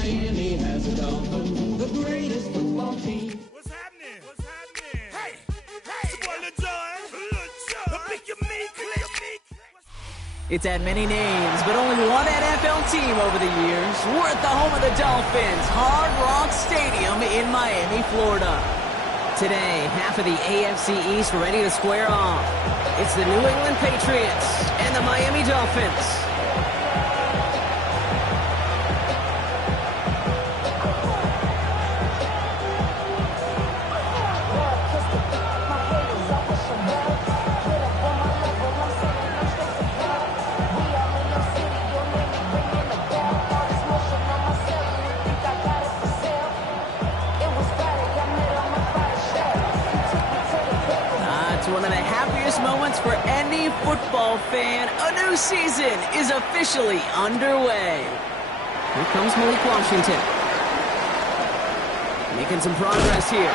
Miami has a Dolphin, the greatest football team. What's happening? What's happening? Hey, it's your boy Lil Jon. Pick your meat, click meat. It's had many names, but only one NFL team over the years. We're at the home of the Dolphins, Hard Rock Stadium in Miami, Florida. Today, half of the AFC East ready to square off. It's the New England Patriots and the Miami Dolphins. One of the happiest moments for any football fan. A new season is officially underway. Here comes Malik Washington. Making some progress here.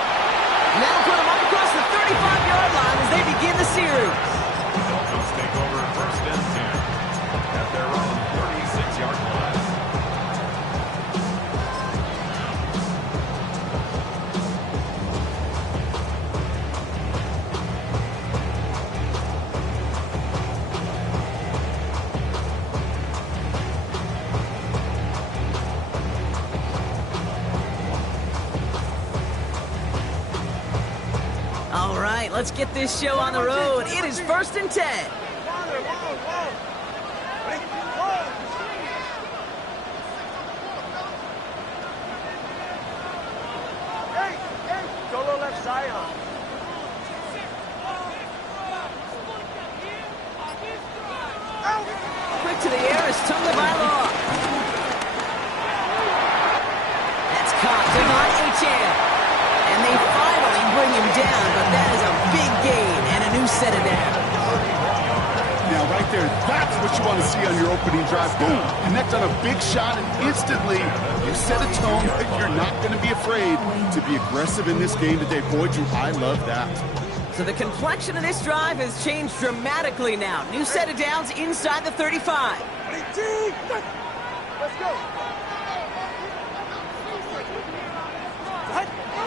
Now put him up across the 35-yard line as they begin the series. The Dolphins take over first and 10 at their own 36-yard line. All right, let's get this show on the road. It is 1st and 10. Solo left Zion. Quick to the air is Tagovailoa. That's caught. Devon Achane. And they finally bring him down, but that is a big gain and a new set of downs. Now, right there, that's what you want to see on your opening drive. Boom! Connect on a big shot, and instantly you set a tone that you're not going to be afraid to be aggressive in this game today. Boy, do I love that. So the complexion of this drive has changed dramatically now. New set of downs inside the 35. Let's go.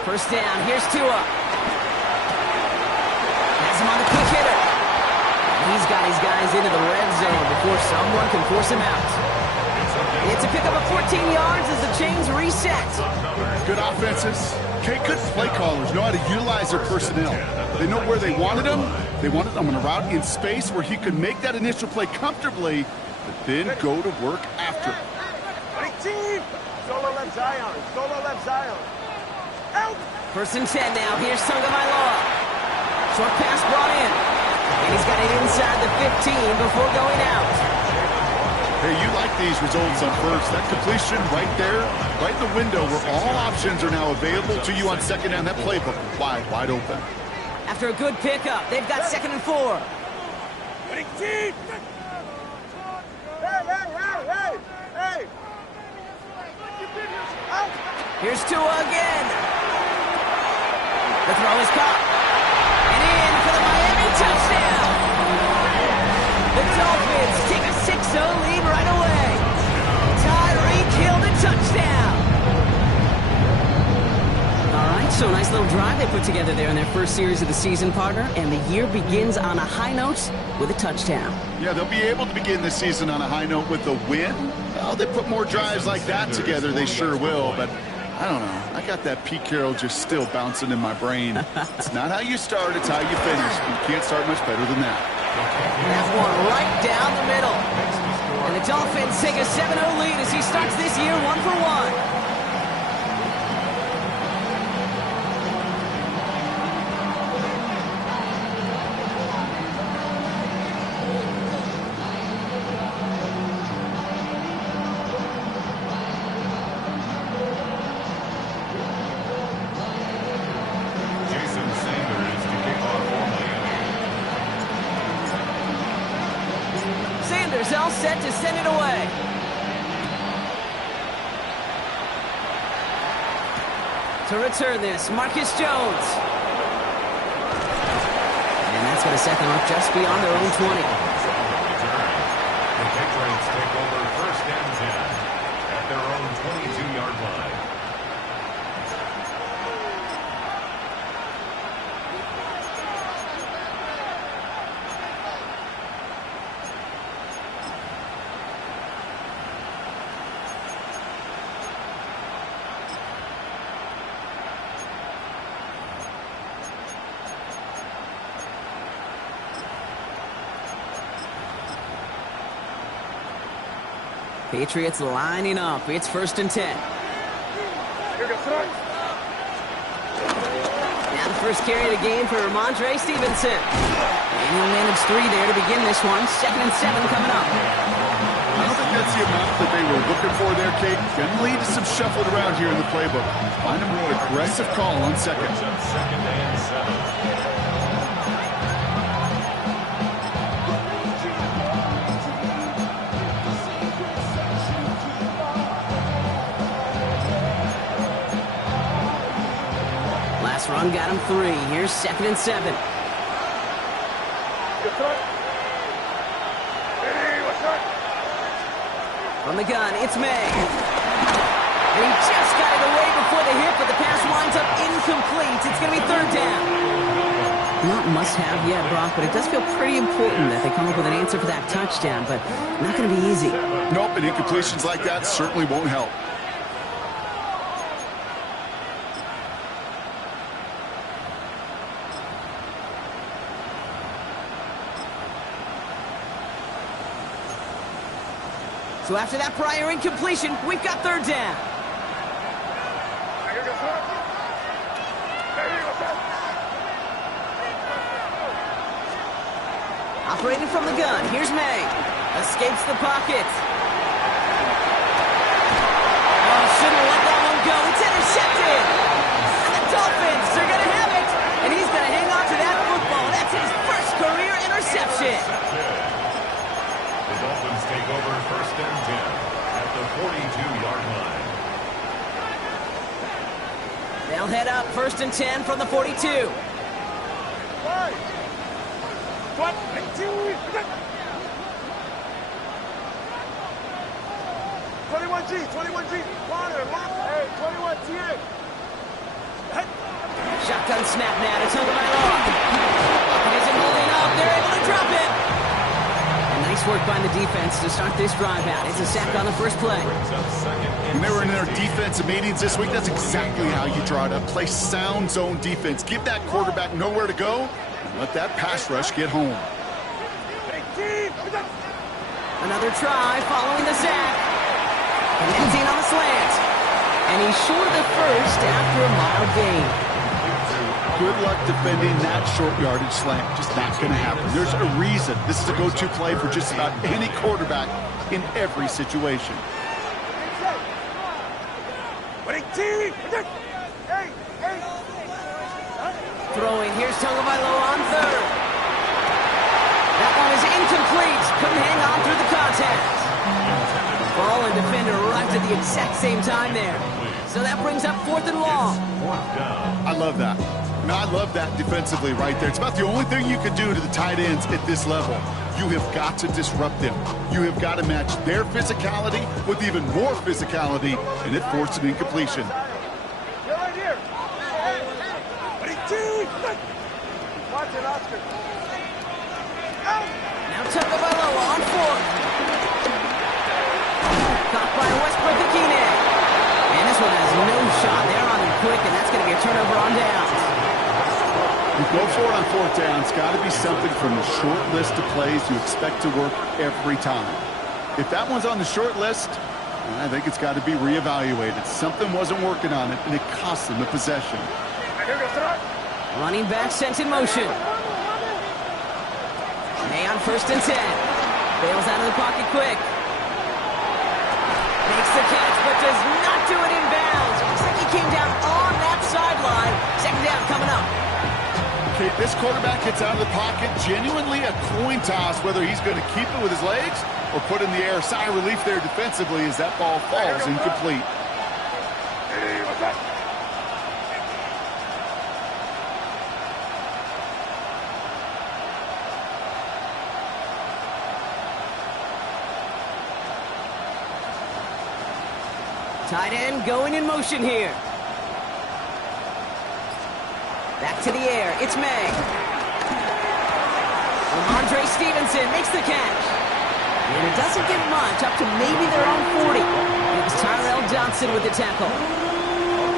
First down, here's Tua. Has him on a quick hitter. He's got his guys into the red zone before someone can force him out. It's a pickup of 14 yards as the chains reset. Good offenses. Okay, good play callers know how to utilize their personnel. They know where they wanted them. They wanted them on a route in space where he could make that initial play comfortably, but then go to work after. Solo left Zion. Solo left Zion. Out. 1st and 10 now. Here's Tagovailoa. Short pass brought in. And he's got it inside the 15 before going out. Hey, you like these results on first. That completion right there, right in the window where all options are now available to you on second down. That playbook wide open. After a good pickup, they've got 2nd and 4. Hey. Out. Here's Tua again. The throw is caught. And in for the Miami touchdown. The Dolphins take a 6-0 lead right away. Tyreek Hill the touchdown. All right, so a nice little drive they put together there in their first series of the season, partner. And the year begins on a high note with a touchdown. Yeah, they'll be able to begin the season on a high note with a win. Well, they put more drives like that together, they sure will, but I don't know. I got that Pete Carroll just still bouncing in my brain. It's not how you start, it's how you finish. You can't start much better than that. That's one right down the middle. And the Dolphins take a 7-0 lead as he starts this year 1-for-1. Sanders all set to send it away. To return this, Marcus Jones. And that's going to set them up just beyond their own 20. The Patriots take over first and 10 at their own 22-yard Patriots lining up. It's 1st and 10. Now the first carry of the game for Ramondre Stevenson. And he'll manage 3 there to begin this one. 2nd and 7 coming up. I don't think that's the amount that they were looking for there, Kate. Going to lead to some shuffled around here in the playbook. Find a more aggressive call on 2nd. 2nd and 7. Last run got him 3. Here's 2nd and 7. From the gun, it's May. And he just got it away before the hit, but the pass winds up incomplete. It's going to be 3rd down. Not must-have yet, Brock, but it does feel pretty important that they come up with an answer for that touchdown, but not going to be easy. Nope, and incompletions like that certainly won't help. So after that prior incompletion, we've got 3rd down. Operating from the gun, here's May. Escapes the pocket. Oh, shouldn't have let that one go. It's intercepted. And the Dolphins are going to have it. And he's going to hang on to that football. That's his first career interception. The Dolphins take over 1st and 10 at the 42-yard line. They'll head up 1st and 10 from the 42. 21G, water, hey, 21T. Shotgun snap now to Tagovailoa. It isn't holding up. They're able to drop it. And nice work by the defense to start this drive out. It's a sack on the first play. When they were in their defensive meetings this week, that's exactly how you draw it up. Play sound zone defense. Give that quarterback nowhere to go and let that pass rush get home. Another try following the sack. Connecting on the slant. And he's short of the first after a mild gain. Good luck defending that short yardage slant. Just not going to happen. There's a reason this is a go-to play for just about any quarterback in every situation. Throwing, here's Tagovailoa on 3rd. That one is incomplete. Couldn't hang on through the contact. Ball and defender arrived at the exact same time there. So that brings up 4th and long. I love that. I love that defensively right there. It's about the only thing you can do to the tight ends at this level. You have got to disrupt them. You have got to match their physicality with even more physicality, and it forced an incompletion. Now Tagovailoa on 4th. Caught by Westbrook-Ikine. And this one has no shot. They're on him quick, and that's going to be a turnover on downs. You go for it on 4th down. It's got to be something from the short list of plays you expect to work every time. If that one's on the short list, I think it's got to be reevaluated. Something wasn't working on it, and it cost them a possession. Running back sent in motion. May on 1st and 10. Bails out of the pocket quick. Makes the catch, but does not do it in bounds. Looks like he came down on that sideline. 2nd down coming up. Okay, this quarterback gets out of the pocket. Genuinely a coin toss whether he's going to keep it with his legs or put in the air. Sigh of relief there defensively as that ball falls incomplete. Tight end going in motion here. Back to the air. It's May. Ramondre Stevenson makes the catch. And it doesn't get much, up to maybe their own 40. It was Tyrell Johnson with the tackle.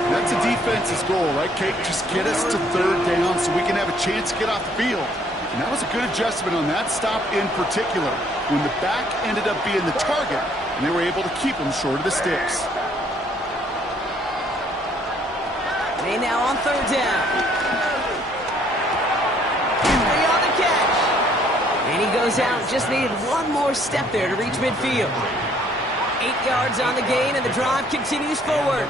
That's a defense's goal, right, Kate? Just get us to 3rd down so we can have a chance to get off the field. And that was a good adjustment on that stop in particular. When the back ended up being the target, and they were able to keep him short of the sticks. May now on third down. Henry on the catch. And he goes out, just needed one more step there to reach midfield. 8 yards on the gain, and the drive continues forward.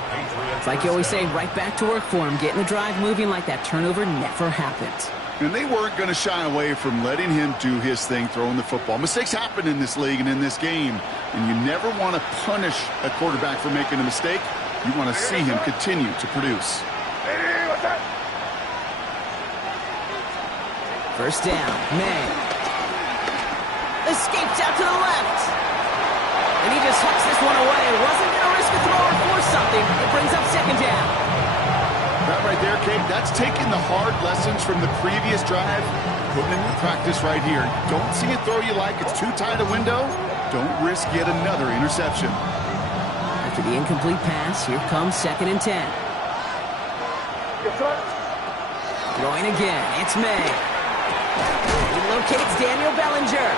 It's like you always say, right back to work for him. Getting the drive moving like that turnover never happened. And they weren't going to shy away from letting him do his thing, throwing the football. Mistakes happen in this league and in this game, and you never want to punish a quarterback for making a mistake. You want to see him continue to produce. First down, May. Escapes out to the left. And he just hooks this one away. Wasn't going to risk a throw or force something. It brings up second down. That right there, Kate, that's taking the hard lessons from the previous drive, putting it into practice right here. Don't see a throw you like. It's too tight a window. Don't risk yet another interception. After the incomplete pass, here comes 2nd and 10. Throwing again, it's May. He locates Daniel Bellinger.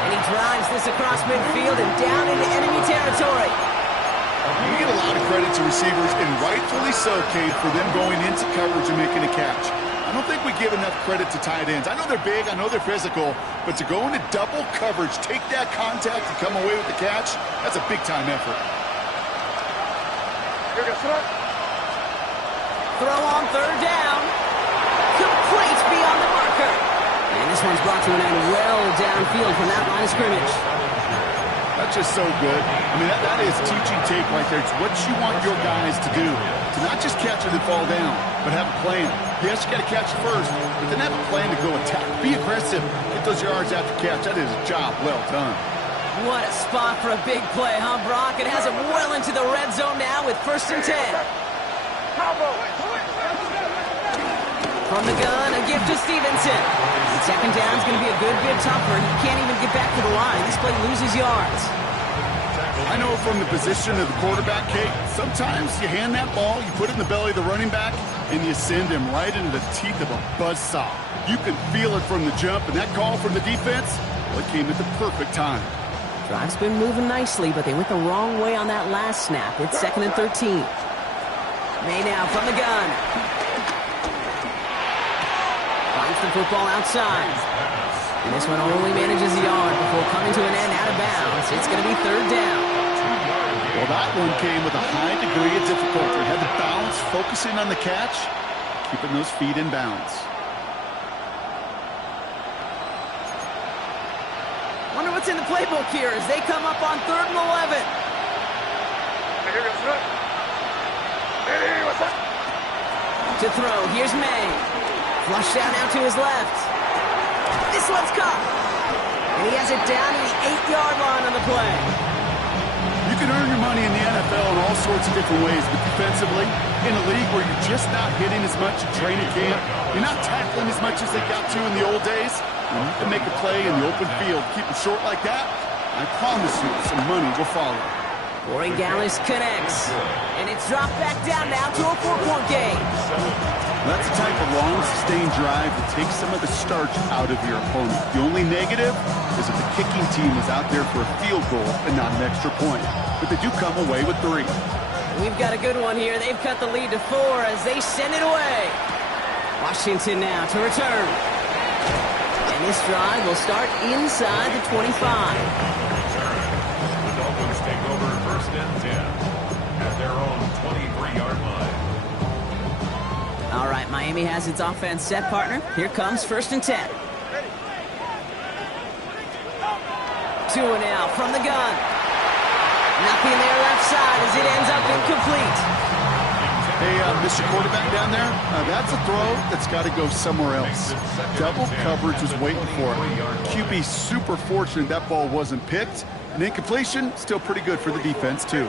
And he drives this across midfield and down into enemy territory. You get a lot of credit to receivers, and rightfully so, Kate, for them going into coverage and making a catch. I don't think we give enough credit to tight ends. I know they're big, I know they're physical, but to go into double coverage, take that contact, and come away with the catch, that's a big-time effort. Throw on third down. Complete beyond the marker. And this one's brought to an end well downfield from that line of scrimmage. That's just so good. I mean, that is teaching tape right there. It's what you want your guys to do. To not just catch it and fall down, but have a plan. Yes, you got to catch it first, but then have a plan to go attack. Be aggressive. Get those yards after catch. That is a job well done. What a spot for a big play, huh, Brock? It has him well into the red zone now with 1st and 10. From the gun, a gift to Stevenson. And second down is going to be a good bit tougher. He can't even get back to the line. This play loses yards. I know from the position of the quarterback, Kate, sometimes you hand that ball, you put it in the belly of the running back, and you send him right into the teeth of a buzzsaw. You can feel it from the jump, and that call from the defense, well, it came at the perfect time. Drive's been moving nicely, but they went the wrong way on that last snap. It's 2nd and 13. May now from the gun. Finds the football outside. And this one only manages a yard before coming to an end out of bounds. It's going to be 3rd down. Well, that one came with a high degree of difficulty. Had the balance, focusing on the catch, keeping those feet in bounds. Wonder what's in the playbook here as they come up on 3rd and 11. To throw, here's May. Flushed out now to his left. This one's caught. And he has it down to the 8-yard line on the play. You can earn your money in the NFL in all sorts of different ways, but defensively, in a league where you're just not hitting as much at training camp, you're not tackling as much as they got to in the old days, when you can make a play in the open field, keep it short like that, I promise you some money will follow. Corey Gallis connects. And it's dropped back down now to a 4-point game. That's the type of long, sustained drive that takes some of the starch out of your opponent. The only negative is that the kicking team is out there for a field goal and not an extra point. But they do come away with 3. We've got a good one here. They've cut the lead to 4 as they send it away. Washington now to return. And this drive will start inside the 25. The Dolphins take over 1st and 10 at their own 23-yard line. All right, Miami has its offense set, partner. Here comes 1st and 10. Tua now from the gun. Nothing there left side as it ends up incomplete. Hey, Mr. Quarterback down there, that's a throw that's got to go somewhere else. Double coverage was waiting for it. QB super fortunate that ball wasn't picked. And incompletion, still pretty good for the defense, too.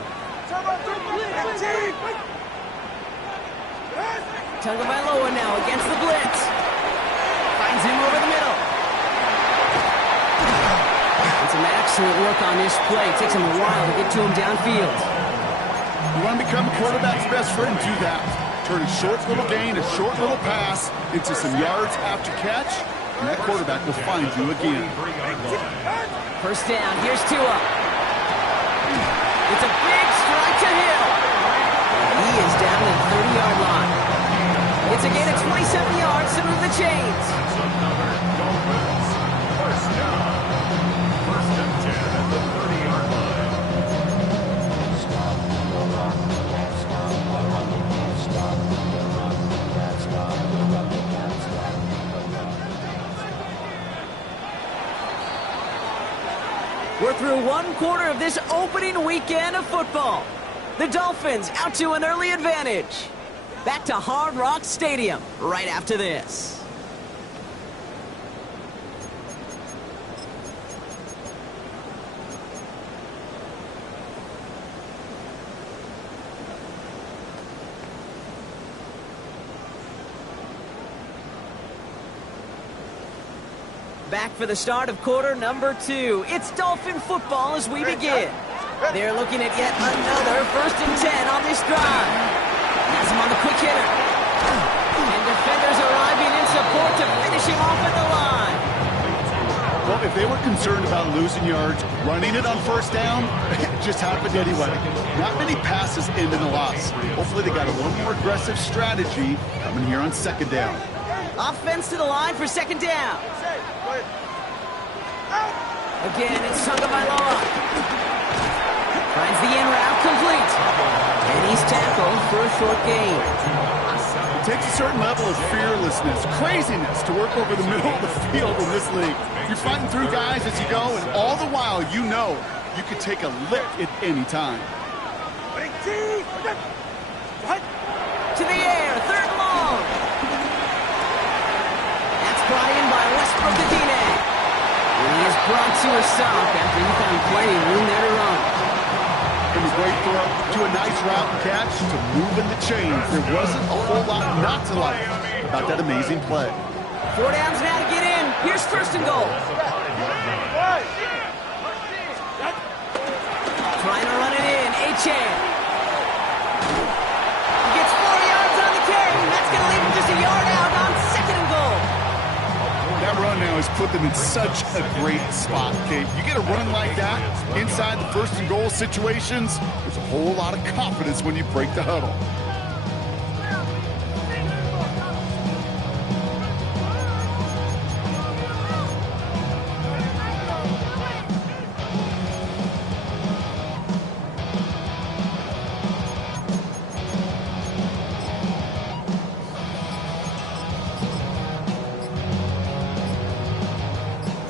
Tagovailoa now against the blitz. Finds him over the middle. And some excellent work on this play. It takes him a while to get to him downfield. You want to become a quarterback's best friend? Do that. Turn a short little gain, a short little pass into some yards after catch, and that quarterback will find you again. First down, here's Tua. It's a big strike to Hill. He is down at the 30-yard line. It's a gain of 27 yards to move the chains. First down. First and 10 at the 30-yard line. We're through one quarter of this opening weekend of football. The Dolphins out to an early advantage. Back to Hard Rock Stadium right after this. Back for the start of quarter number 2. It's Dolphin football as we begin. They're looking at yet another 1st and 10 on this drive. Has him on the quick hitter. And defenders arriving in support to finish him off at the line. Well, if they were concerned about losing yards, running it on 1st down, it just happened anyway. Not many passes end in a loss. Hopefully they got a little more aggressive strategy coming here on 2nd down. Offense to the line for 2nd down. Again, it's Tagovailoa. Finds the in route complete. And he's tackled for a short gain. It takes a certain level of fearlessness, craziness to work over the middle of the field in this league. You're fighting through guys as you go, and all the while you know you could take a lick at any time. To the air, 3rd and long. That's brought in by Westbrook Adine. He is brought to a stop after he found plenty of room there to run. From a great throw to a nice route and catch to moving the chains, there wasn't a whole lot not to like about that amazing play. 4 downs now to get in. Here's 1st and goal. Trying to run it in. Achane. He gets 4 yards on the carry. That's going to leave him just a yard out on 2nd and goal. That run now has put them in such a great spot, Kate. You get a run like that inside the 1st and goal situations, there's a whole lot of confidence when you break the huddle.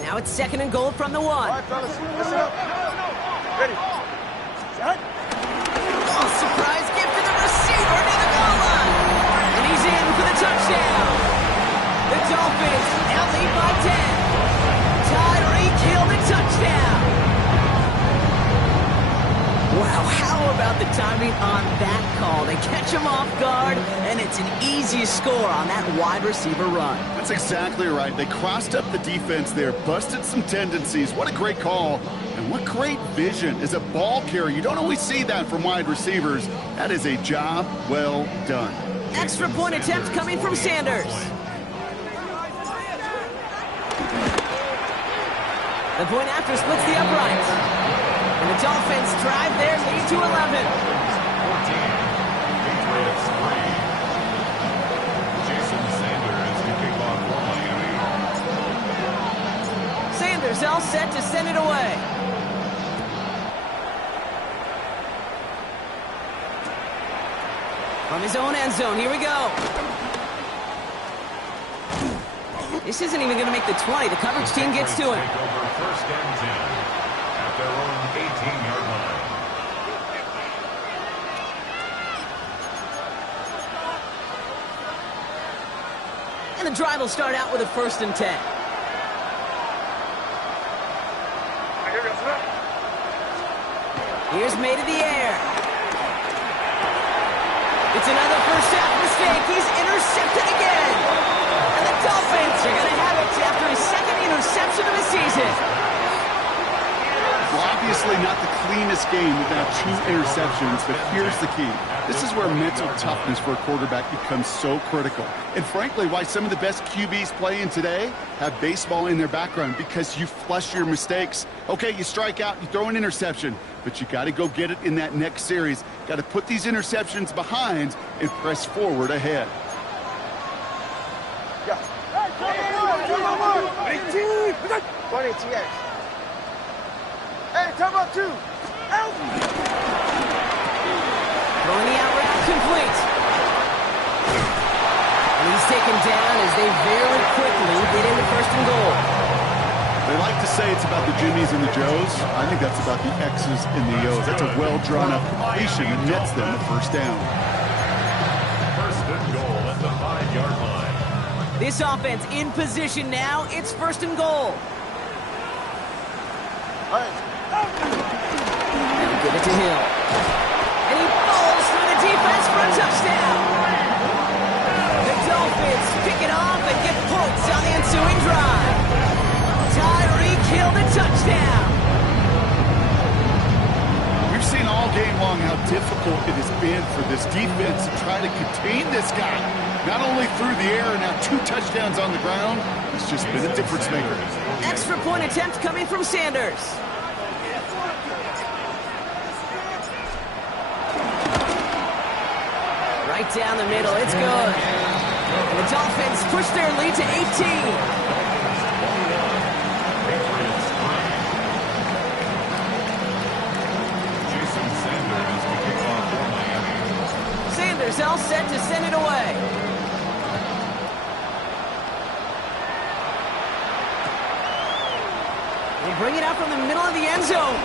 Now it's 2nd and goal from the 1. Oh, surprise gift to the receiver near the goal line. And he's in for the touchdown. The Dolphins now lead by 10. Tyreek Hill the touchdown. Wow, how about the timing on that call? They catch him off guard, and it's an easy score on that wide receiver run. That's exactly right. They crossed up the defense there, busted some tendencies. What a great call, and what great vision as a ball carrier. You don't always see that from wide receivers. That is a job well done. Extra point attempt coming from Sanders. The point after splits the uprights. And the Dolphins drive their lead to 11. 14. Patriots 3. Jason Sanders to kick off for Miami. Sanders all set to send it away. From his own end zone, here we go. This isn't even going to make the 20. The coverage team gets to him. Take over 1st and 10 at their own 18-yard line. And the drive will start out with a 1st and 10. Here's made in the air. It's another first half mistake. He's intercepted again. And the Dolphins are going to have it after his 2nd interception of the season. Well, obviously not the cleanest game without 2 interceptions, but here's the key. This is where mental toughness for a quarterback becomes so critical. And frankly, why some of the best QBs playing today have baseball in their background, because you flush your mistakes. Okay, you strike out, you throw an interception, but you got to go get it in that next series. Got to put these interceptions behind and press forward ahead. Throwing the out route complete. And he's taken down as they very quickly get into first and goal. They like to say it's about the Jimmies and the Joes. I think that's about the X's and the O's. That's a well-drawn-up completion that nets them the first down. First and goal at the 5-yard line. This offense in position now. It's first and goal. Now give it to Hill. And he falls through the defense for a touchdown. The Dolphins pick it off and get points on the ensuing drive. Tyreek Hill, the touchdown. We've seen all game long how difficult it has been for this defense to try to contain this guy. Not only through the air, now 2 touchdowns on the ground. It's just been a difference maker. Extra point attempt coming from Sanders. Right down the middle, it's good. And the Dolphins push their lead to 18. Patriots 3. Jason Sanders to kick off for Miami. Sanders all set to send it away. They bring it out from the middle of the end zone.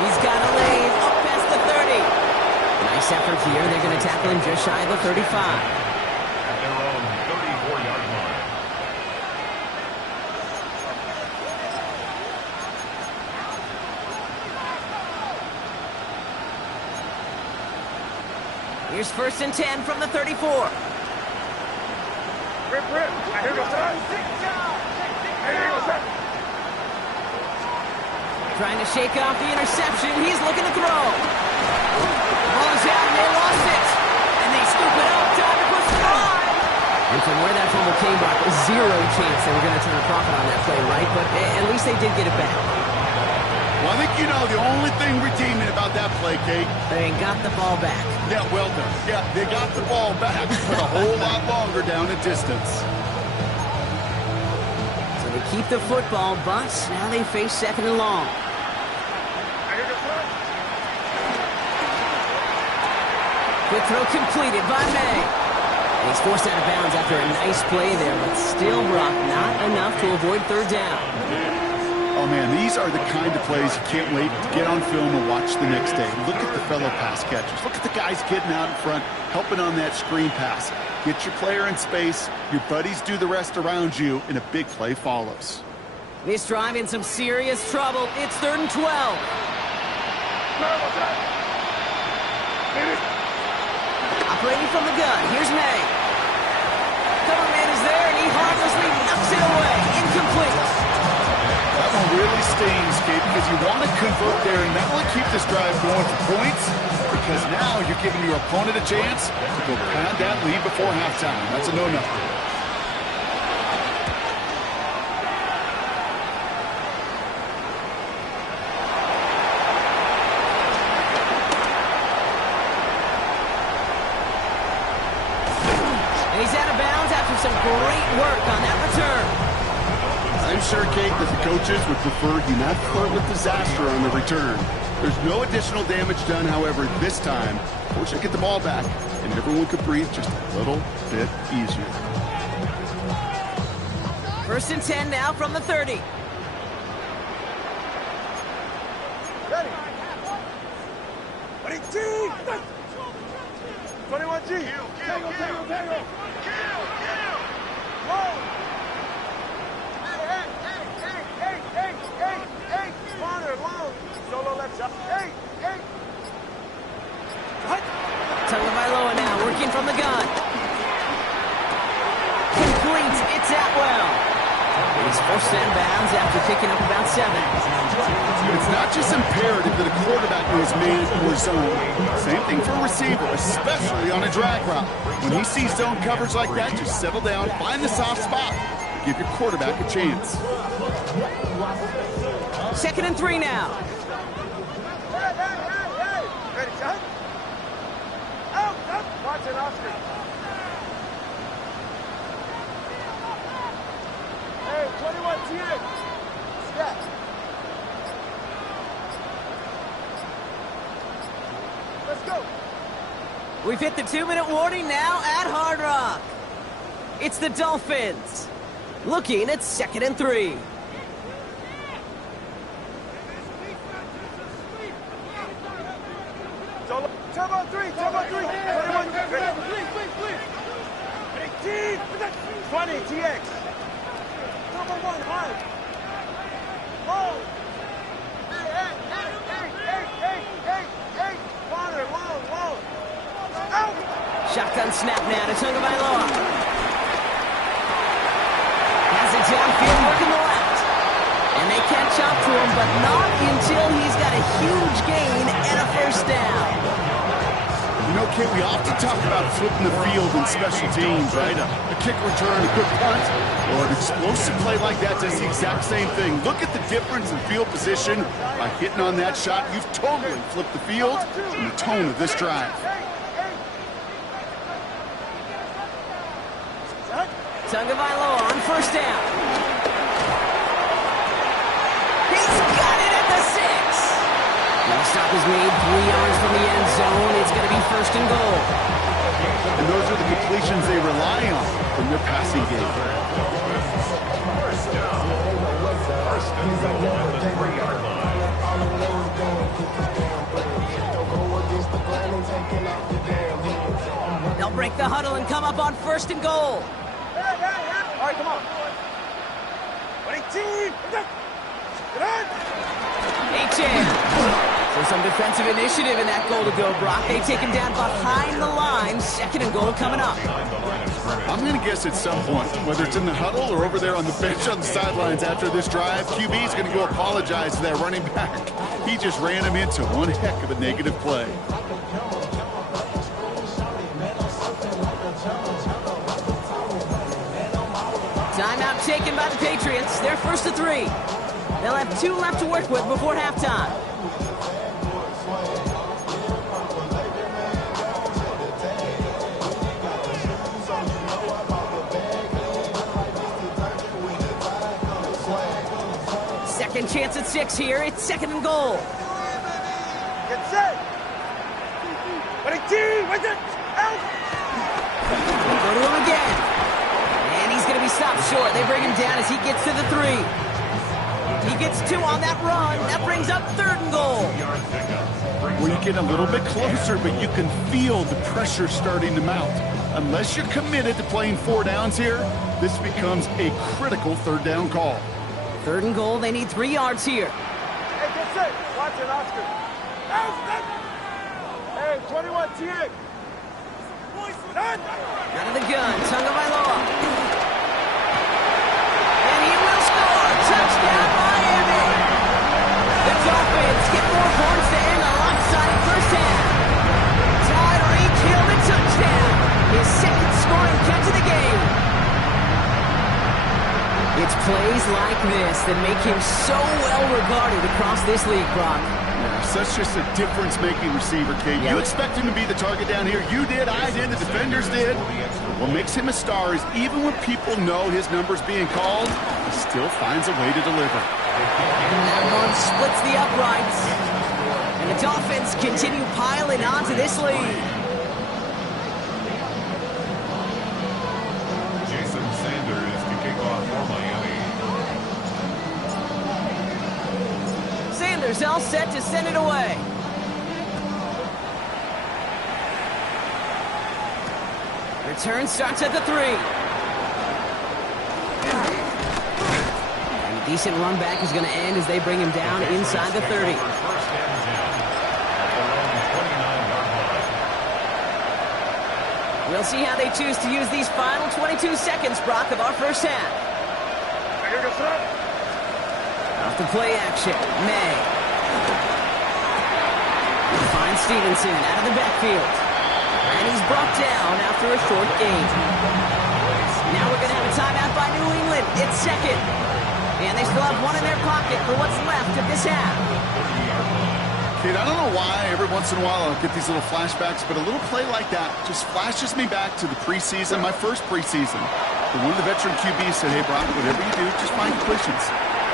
He's got a lane up past the 30. Nice effort here. They're going to tackle him just shy of the 35. At their own 34-yard line. Here's first and 10 from the 34. Trying to shake off the interception. He's looking to throw. Ball is out and they lost it. And they scoop it up. Time to push the line. And from where that fumble came, Brock, zero chance they were going to turn a profit on that play, right? But at least they did get it back. Well, I think you know the only thing redeeming about that play, Kate. They got the ball back. Yeah, well done. Yeah, they got the ball back, but a whole lot longer down the distance. So they keep the football, but now they face second and long. Quick throw completed by May. And he's forced out of bounds after a nice play there, but still, Brock, not enough to avoid third down. Oh, man, these are the kind of plays you can't wait to get on film and watch the next day. Look at the fellow pass catchers. Look at the guys getting out in front, helping on that screen pass. Get your player in space, your buddies do the rest around you, and a big play follows. This drive in some serious trouble. It's 3rd and 12. Operating from the gun, here's May. Cover man is there, and he harmlessly knocks it away. Incomplete. That one really stings, Kate, because you want to convert there and not only keep this drive going for points, because now you're giving your opponent a chance to go pad that lead before halftime. That's a no-no. He's out of bounds after some great work on that return. I'm sure, Kate, that the coaches would prefer you not flirt with disaster on the return. There's no additional damage done, however, this time. Fortunately, get the ball back, and everyone could breathe just a little bit easier. 1st and 10 now from the 30. Ready. 21G. Tango. Whoa. Hey. Corner, long. Solo left shot. Hey. Tagovailoa now working from the gun. Complete. It's Atwell. He's forced out of bounds after picking up about 7. It's not just imperative that a quarterback knows man or zone. Same thing for a receiver, especially on a drag route. When he sees zone coverage like that, just settle down, find the soft spot. Give your quarterback a chance. 2nd and 3 now. Ready, son? Out, up. Watch it, Oscar. Hey, 21 TX. Step. Let's go. We've hit the 2-minute warning now at Hard Rock. It's the Dolphins. Looking at 2nd and 3. Turbo 3, turbo 3. 21, ready. 18, 20 TX. Turbo 1, hard. Low. Hey. Water, low. Out. Shotgun snap now to Tagovailoa. Has it downfield working the left. And they catch up to him, but not until he's got a huge gain and a first down. You know, Kate, we often talk about flipping the field in special teams, right? A kick return, a good punt, or an explosive play like that does the exact same thing. Look at the difference in field position. By hitting on that shot, you've totally flipped the field and the tone of this drive. Tagovailoa on first down. He's got it at the 6. The stop is made 3 yards from the end zone. It's going to be 1st and goal. And those are the completions they rely on from their passing game. First down. First and goal on the 3-yard line. They'll break the huddle and come up on 1st and goal. All right, come on. 18. Get on. H.A. So some defensive initiative in that goal to go, Brock. They take him down behind the line. 2nd and goal coming up. I'm going to guess at some point, whether it's in the huddle or over there on the bench on the sidelines after this drive, QB is going to go apologize to that running back. He just ran him into one heck of a negative play. Timeout taken by the Patriots. They're 1st and 3. They'll have 2 left to work with before halftime. Second chance at 6 here. It's 2nd and goal. Get set. 18. Wait it. Out. They go to him again. And he's going to be stopped short. They bring him down as he gets to the 3. He gets 2 on that run. That brings up 3rd and goal. Well, you get a little bit closer, but you can feel the pressure starting to mount. Unless you're committed to playing 4 downs here, this becomes a critical 3rd down call. 3rd and goal. They need 3 yards here. Hey, get set. Watch it, Oscar. Out. Hey, 21 TX. Out of the gun. Tagovailoa. And he will score. Touchdown, Miami. The Dolphins get 4 points to end a lopsided first half. Tyreek Hill the touchdown. His 2nd scoring catch of the game. It's plays like this that make him so well regarded across this league, Brock. Such just a difference-making receiver, Kate. Yeah. You expect him to be the target down here. You did, I did, the defenders did. What makes him a star is even when people know his number's being called, he still finds a way to deliver. And that one splits the uprights. And the Dolphins continue piling onto this lead. Jason Sanders to kick off for Miami. Sanders all set to send it away. Return starts at the 3. And a decent run back is going to end as they bring him down inside the 30. First and 10 at their own 29-yard line. We'll see how they choose to use these final 22 seconds, Brock, of our first half. Off the play action. May. Finds Stevenson out of the backfield. And he's brought down after a short gain. Now we're going to have a timeout by New England. It's second. And they still have one in their pocket for what's left of this half. Kid, I don't know why every once in a while I'll get these little flashbacks, but a little play like that just flashes me back to the preseason, my first preseason. And one of the veteran QBs said, hey, Brock, whatever you do, just find completions.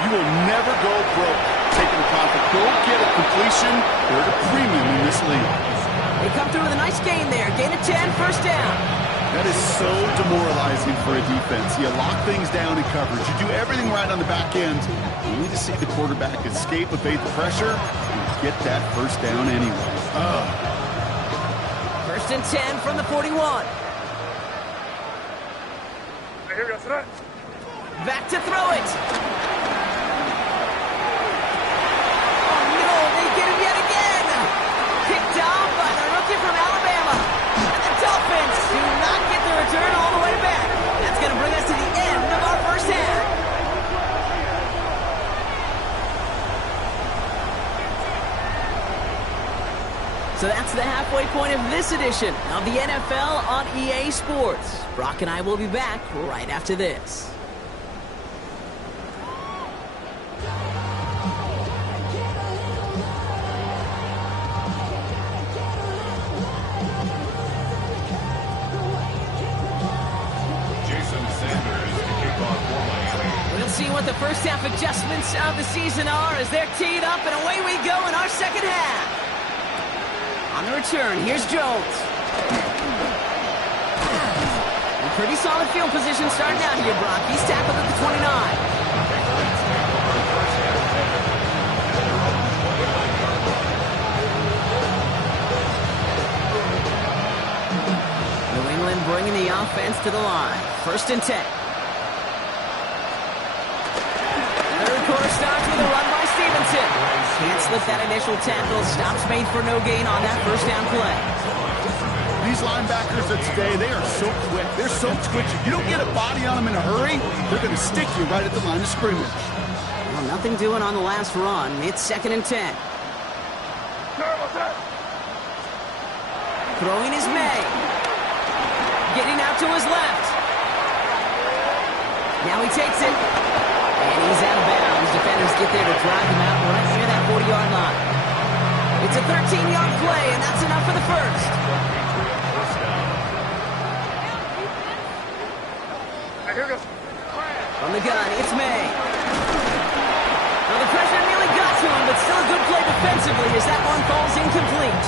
You will never go broke taking a profit. Go get a completion. They're at a premium in this league. They come through with a nice gain there. Gain of 10, first down. That is so demoralizing for a defense. You lock things down in coverage. You do everything right on the back end. You need to see the quarterback escape, evade the pressure, and get that first down anyway. First and 10 from the 41. Back to throw it. Oh, no, they get him yet again. Picked off by the rookie from Alabama. And the Dolphins do not get the return all the way back. That's going to bring us to the end of our first half. So that's the halfway point of this edition of the NFL on EA Sports. Brock and I will be back right after this. We'll see what the first half adjustments of the season are as they're teed up, and away we go in our second half. On the return, here's Jones. A pretty solid field position starting out here, Brock. He's tackled at the 29. New England bringing the offense to the line. First and 10. Third quarter starts with a run by Stevenson. Can't slip that initial tackle. Stops made for no gain on that first down play. These linebackers of today, they are so quick. They're so twitchy. You don't get a body on them in a hurry, they're going to stick you right at the line of scrimmage. Well, nothing doing on the last run. It's second and 10. Throwing is May. Getting out to his left. Now he takes it. And he's out of bounds. Defenders get there to drive him out right near that 40-yard line. It's a 13-yard play, and that's enough for the first. From the gun, it's May. Well, the pressure nearly got to him, but still a good play defensively as that one falls incomplete.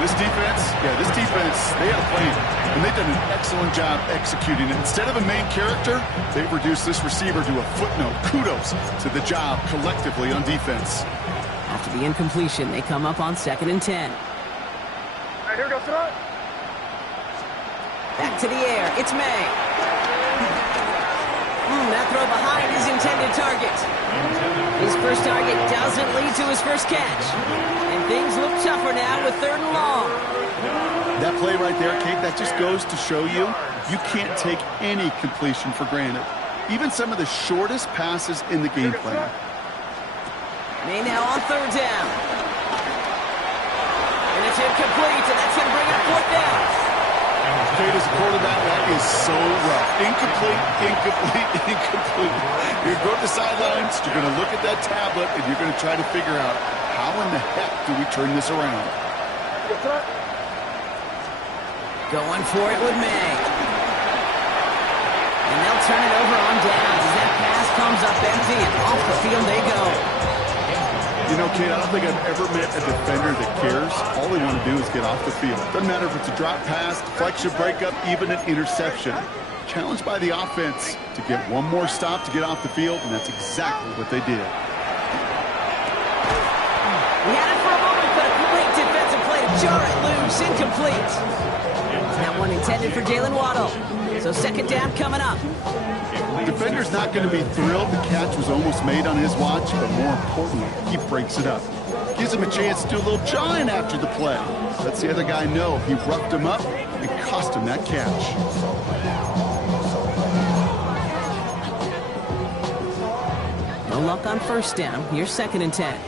This defense, they had a plan, and they've done an excellent job executing it. Instead of a main character, they've reduced this receiver to a footnote. Kudos to the job collectively on defense. After the incompletion, they come up on second and 10. Back to the air, it's May. That throw behind his intended target. His first target doesn't lead to his first catch. And things look tougher now with third and long. That play right there, Kate, that just goes to show you can't take any completion for granted. Even some of the shortest passes in the game plan. May now on third down. And it's incomplete, and that's going to bring up fourth down. Kate, as a quarterback, that is so rough. Incomplete. You're going to the sidelines, you're going to look at that tablet, and you're going to try to figure out how in the heck do we turn this around. Going for it with May. And they'll turn it over on downs as that pass comes up empty, and off the field they go. You know, Kate, I don't think I've ever met a defender that cares. All they want to do is get off the field. Doesn't matter if it's a drop pass, deflection, breakup, even an interception. Challenged by the offense to get one more stop to get off the field, and that's exactly what they did. He had it for a moment, but a great defensive play to jar it loose, incomplete. That one intended for Jalen Waddle. So second down coming up. Defender's not going to be thrilled the catch was almost made on his watch, but more importantly, he breaks it up. Gives him a chance to do a little jawing after the play. Lets the other guy know he roughed him up and cost him that catch. No luck on first down. Here's 2nd and 10. And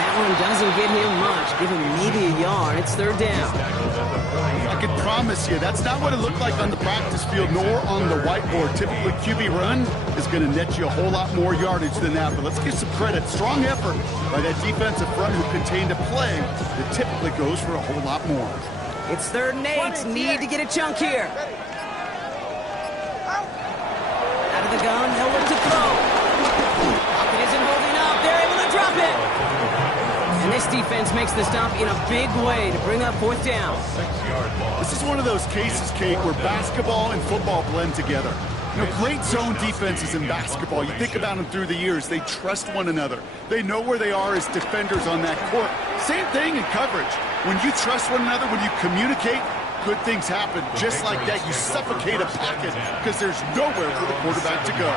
that one doesn't get him much. Give him maybe a yard. It's 3rd down. I can promise you, that's not what it looked like on the practice field nor on the whiteboard. Typically, QB run is going to net you a whole lot more yardage than that. But let's give some credit. Strong effort by that defensive front who contained a play that typically goes for a whole lot more. It's 3rd and 8. Need to get a chunk here. Out of the gun, they'll look to throw. Pocket isn't holding up. They're able to drop it. And this defense makes the stop in a big way to bring up 4th down. This is one of those cases, Kate, where basketball and football blend together. You know, great zone defenses in basketball. You think about them through the years. They trust one another. They know where they are as defenders on that court. Same thing in coverage. When you trust one another, when you communicate, good things happen. Just like that, you suffocate a pocket because there's nowhere for the quarterback to go.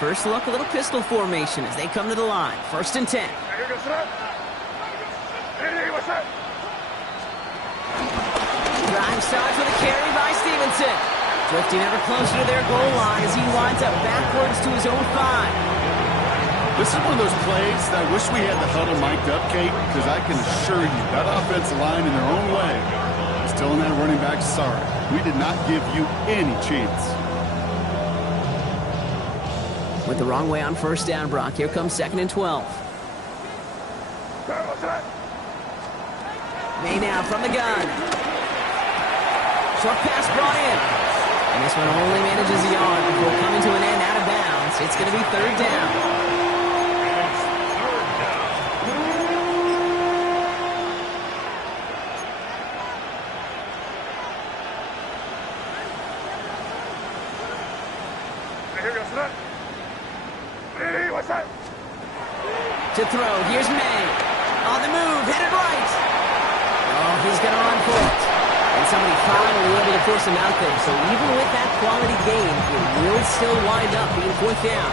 First look, a little pistol formation as they come to the line. 1st and 10. Drive starts with a carry by Stevenson. Drifting ever closer to their goal line as he winds up backwards to his own 5. This is one of those plays that I wish we had the huddle mic'd up, Kate, because I can assure you that offensive line in their own way is telling that running back, sorry, we did not give you any chance. With the wrong way on 1st down, Brock. Here comes 2nd and 12. May now from the gun. Short pass brought in. And this one only manages a yard before coming to an end out of bounds. It's going to be 3rd down. To throw, here's May. On the move, headed right. Oh, he's going to run for it. And somebody finally able to force him out there. So even with that quality gain, it will still wind up being 4th down.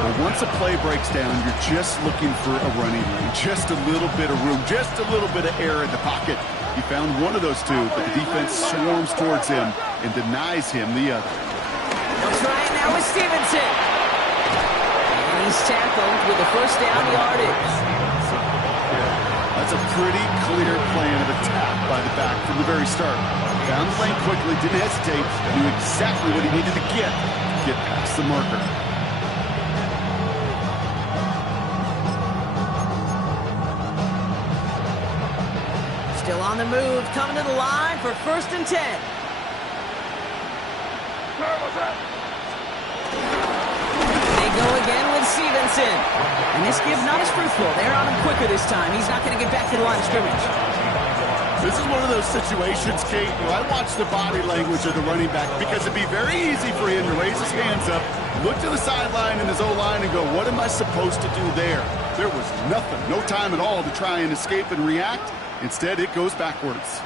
Well, once a play breaks down, you're just looking for a running lane. Just a little bit of room, just a little bit of air in the pocket. He found one of those two, but the defense swarms towards him and denies him the other. They'll try it now with Stevenson. He's tackled with the 1st down yardage. That's a pretty clear plan of attack by the back from the very start. Found the lane quickly, didn't hesitate, knew exactly what he needed to get past the marker. Still on the move, coming to the line for 1st and 10. Go again with Stevenson. And this give not as fruitful. They're on him quicker this time. He's not going to get back to the line of scrimmage. This is one of those situations, Kate, where I watch the body language of the running back because it'd be very easy for him to raise his hands up, look to the sideline in his O-line and go, what am I supposed to do there? There was nothing, no time at all to try and escape and react. Instead, it goes backwards.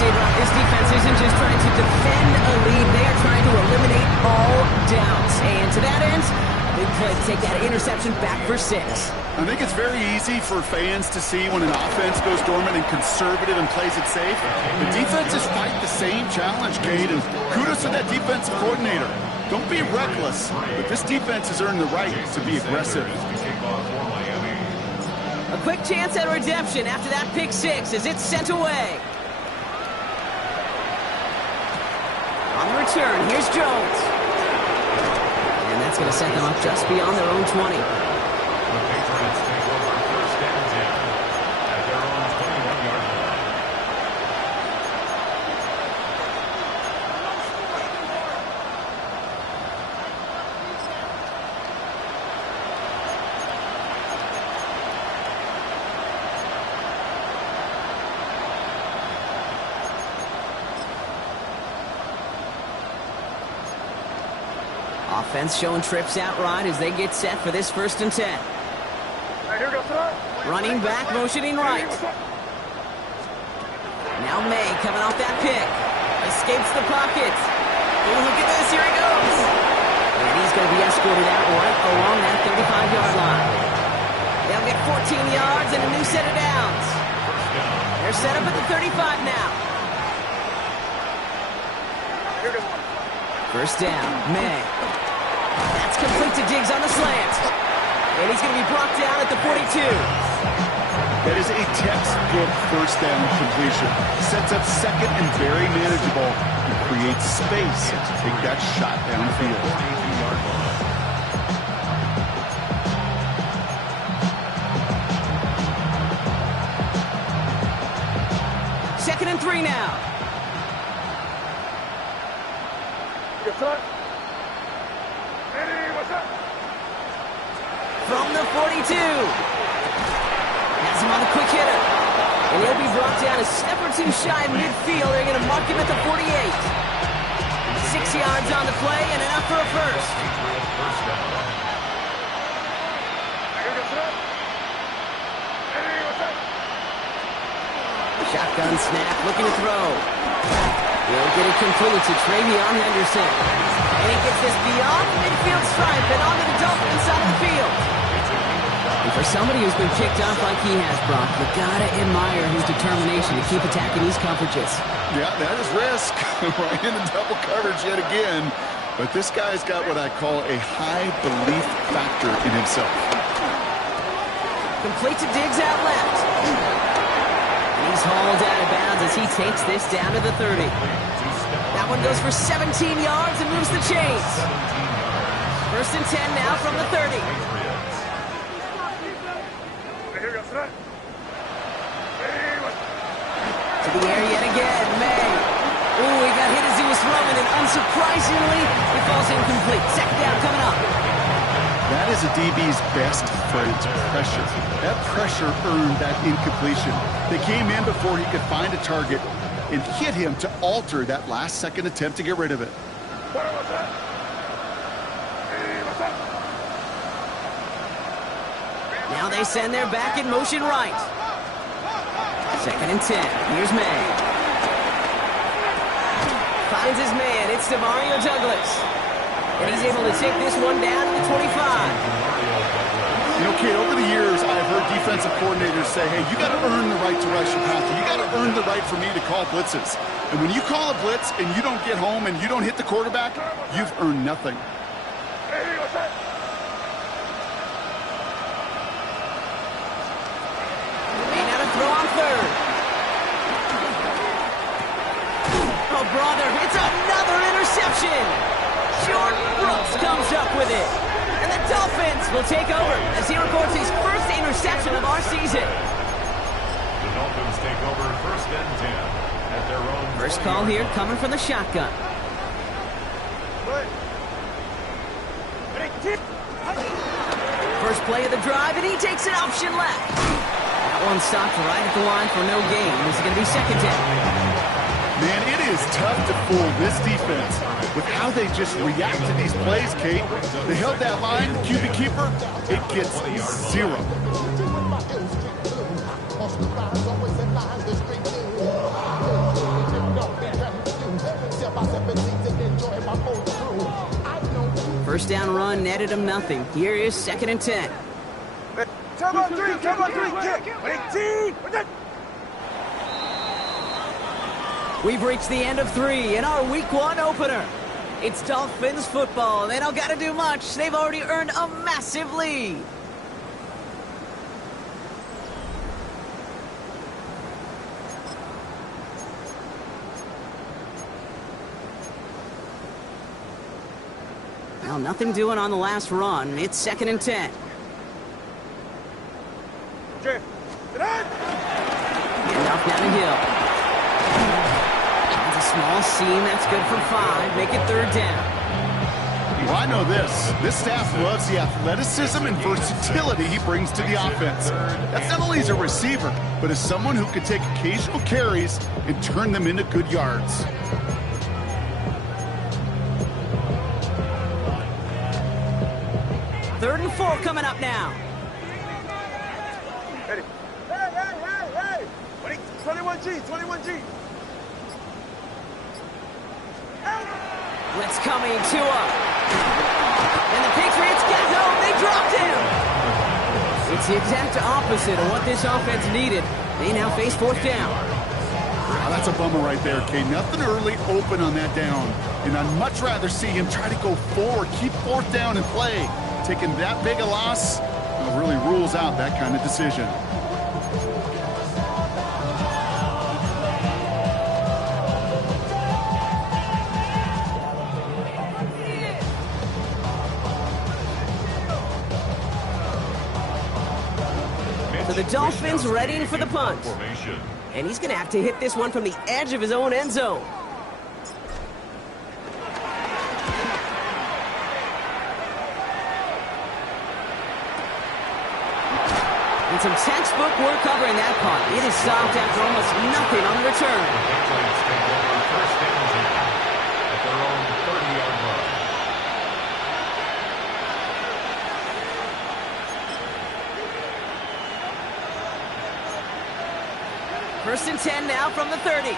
This defense isn't just trying to defend a lead, they are trying to eliminate all doubts. And to that end, a big play to take that interception back for 6. I think it's very easy for fans to see when an offense goes dormant and conservative and plays it safe. The defenses fight the same challenge, Cade, and kudos to that defensive coordinator. Don't be reckless, but this defense has earned the right to be aggressive. A quick chance at redemption after that pick 6 as it's sent away. On the return, here's Jones. And that's going to set them up just beyond their own 20. The Patriots take over 1st and 10 at their own 21-yard line. Offense showing trips out right as they get set for this 1st and 10. Running back, motioning right. Now May coming off that pick. Escapes the pocket. Oh, look at this, here he goes. And he's going to be escorted out right along that 35-yard line. They'll get 14 yards and a new set of downs. They're set up at the 35 now. 1st down, May. That's complete to Diggs on the slant. And he's going to be brought down at the 42. That is a textbook 1st down completion. Sets up 2nd and very manageable. And creates space to take that shot downfield. 2nd and 3 now. From the 42. Has him on the quick hitter. And he'll be brought down a step or two shy of midfield. They're going to mark him at the 48. 6 yards on the play and enough for a first. Shotgun snap, looking to throw. He'll get it complete to Travion Henderson. And he gets this beyond the midfield stripe and onto the Dolphins side of the field. And for somebody who's been kicked off like he has, Brock, you gotta admire his determination to keep attacking these coverages. Yeah, that is risk. Right into double coverage yet again. But this guy's got what I call a high belief factor in himself. Complete to Diggs out left. And he's hauled out of bounds as he takes this down to the 30. That one goes for 17 yards and moves the chains. 1st and 10 now from the 30. To the air yet again, May. Ooh, he got hit as he was throwing, and unsurprisingly, it falls incomplete. 2nd down coming up. That is a DB's best friend, pressure. That pressure earned that incompletion. They came in before he could find a target and hit him to alter that last-second attempt to get rid of it. Now they send their back in motion right. 2nd and 10. Here's May. Finds his man. It's Demario Douglas. And he's able to take this one down to the 25. You know, Kate, over the years, I've heard defensive coordinators say, hey, you got to earn the right to rush your passer. You got to earn the right for me to call blitzes. And when you call a blitz and you don't get home and you don't hit the quarterback, you've earned nothing. Now to throw on 3rd. Oh, brother, it's another interception. Jordan Brooks comes up with it. And the Dolphins will take over as he records his 1st interception of our season. The Dolphins take over 1st and 10 at their own. First call here coming from the shotgun. First play of the drive, and he takes an option left. That one stopped right at the line for no gain. This is going to be 2nd down. Man, it is tough to fool this defense with how they just react to these plays, Kate. They held that line, QB keeper, it gets 0. First down run netted him nothing. Here is 2nd and 10. Come on, 3, kick. 18. We've reached the end of 3 in our Week 1 opener. It's Dolphins football. They don't got to do much. They've already earned a massive lead. Well, nothing doing on the last run. It's 2nd and 10. Hand off down the hill. It's a small seam. That's good for 5. Make it 3rd down. Well, I know this. This staff loves the athleticism and versatility he brings to the offense. That's not only as a receiver, but as someone who can take occasional carries and turn them into good yards. 4 coming up now. Ready? Hey! 21G, 21G. Blitz coming to him. And the Patriots get home. They dropped him. It's the exact opposite of what this offense needed. They now face 4th down. Wow, that's a bummer right there, Kate. Nothing early open on that down. And I'd much rather see him try to go forward, keep 4th down and play. Taking that big a loss really rules out that kind of decision. So the Dolphins readying for the punt. And he's going to have to hit this one from the edge of his own end zone. And some textbook work covering that punt. It is stopped after almost nothing on the return. Patriots take over first and 10 at their own 30-yard line. First and 10 now from the 30.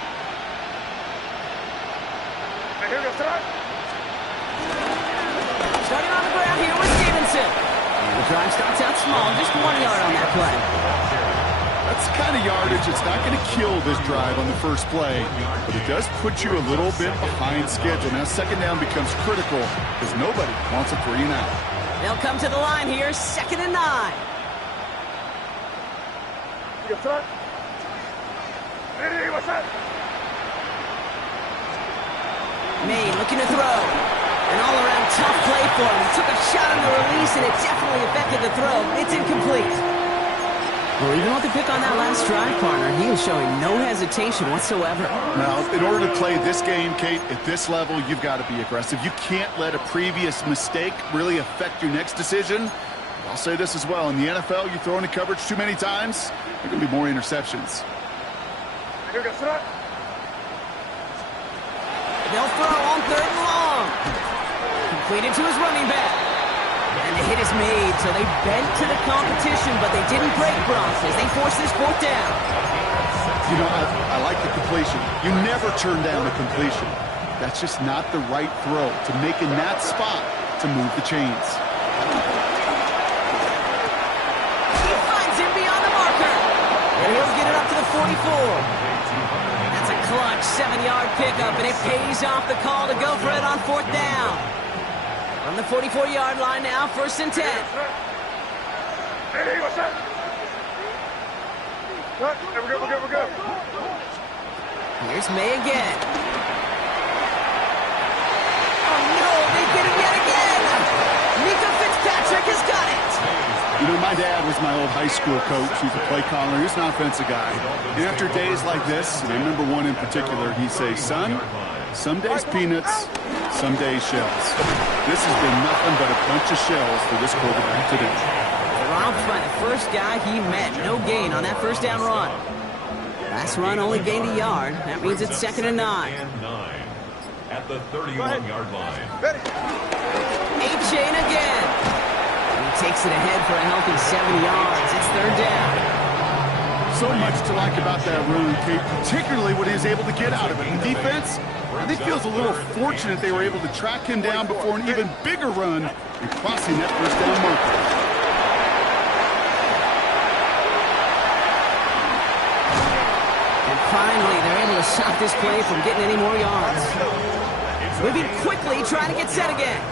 Starting on the ground here with Stevenson. And the drive starts out small, just 1 yard on that play. That's the kind of yardage. It's not going to kill this drive on the first play, but it does put you a little bit behind schedule. Now second down becomes critical because nobody wants a 3 and out. They'll come to the line here, 2nd and 9. May looking to throw. An all-around tough play for him. He took a shot on the release, and it definitely affected the throw. It's incomplete. Well, even with the pick on that last drive, partner, he was showing no hesitation whatsoever. Now, in order to play this game, Kate, at this level, you've got to be aggressive. You can't let a previous mistake really affect your next decision. I'll say this as well. In the NFL, you throw into coverage too many times, there are going to be more interceptions. They'll throw on 3rd and long. Completed to his running back. And the hit is made, so they bent to the competition, but they didn't break Bronx as they force this 4th down. You know, I like the completion. You never turn down a completion. That's just not the right throw to make in that spot to move the chains. He finds him beyond the marker. And he'll get it up to the 44. That's a clutch 7-yard pickup, and it pays off the call to go for it on 4th down. From the 44-yard line now, 1st and 10. We're good. Here's May again. Oh no, they get him yet again! Mika Fitzpatrick has got it! You know, my dad was my old high school coach. He's a play caller. He's an offensive guy. And after days like this, and I remember one in particular, he'd say, son, some days peanuts, some days shells. This has been nothing but a bunch of shells for this quarterback today. Robbed by the first guy he met. No gain on that 1st down run. Last run only gained a yard. That means it's 2nd and 9. At the 31-yard line. A-Chain again. He takes it ahead for a healthy 70 yards. It's 3rd down. So much to like about that run, Kate, particularly what he was able to get out of it. The defense, I think, feels a little fortunate they were able to track him down before an even bigger run and crossing that 1st down marker. And finally, they're able to stop this play from getting any more yards. Moving quickly, trying to get set again.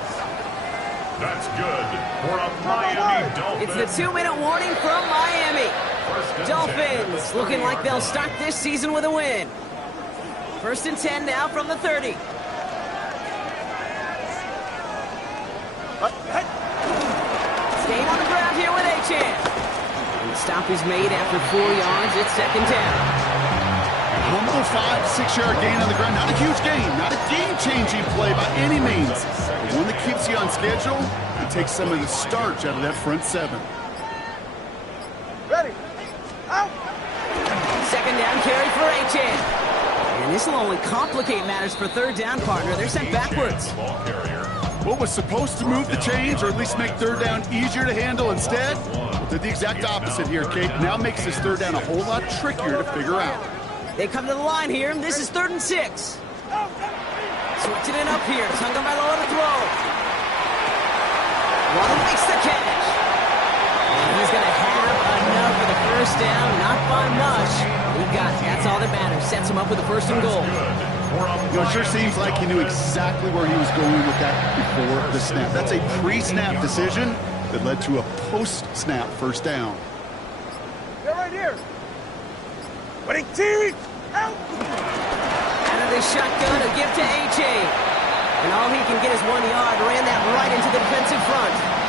That's good for a Miami Dolphins. It's the 2-minute warning from Miami. Dolphins looking like they'll start this season with a win. 1st and 10 now from the 30. Staying on the ground here with A-Chan. And the stop is made after 4 yards. It's 2nd down. One little 5 to 6 yard gain on the ground. Not a huge gain, not a game-changing play by any means. But one that keeps you on schedule and takes some of the starch out of that front 7. Ready. Out. 2nd down carry for A-Chan. And this will only complicate matters for 3rd down, partner. They're sent backwards. Ball carrier What was supposed to move the chains, or at least make third down easier to handle instead, did the exact opposite here, Kate. Now makes this third down a whole lot trickier to figure out. They come to the line here. This is 3rd and 6. Switching it up here. Tagovailoa to throw. Waddle makes the catch. And he's going to have enough for the first down. Not by much. That's all that matters. Sets him up with a 1st and goal. It sure seems like he knew exactly where he was going with that before the snap. That's a pre-snap decision that led to a post-snap 1st down. They're right here. Winning team, out. Out of the shotgun, a give to A.J. And all he can get is 1 yard. Ran that right into the defensive front.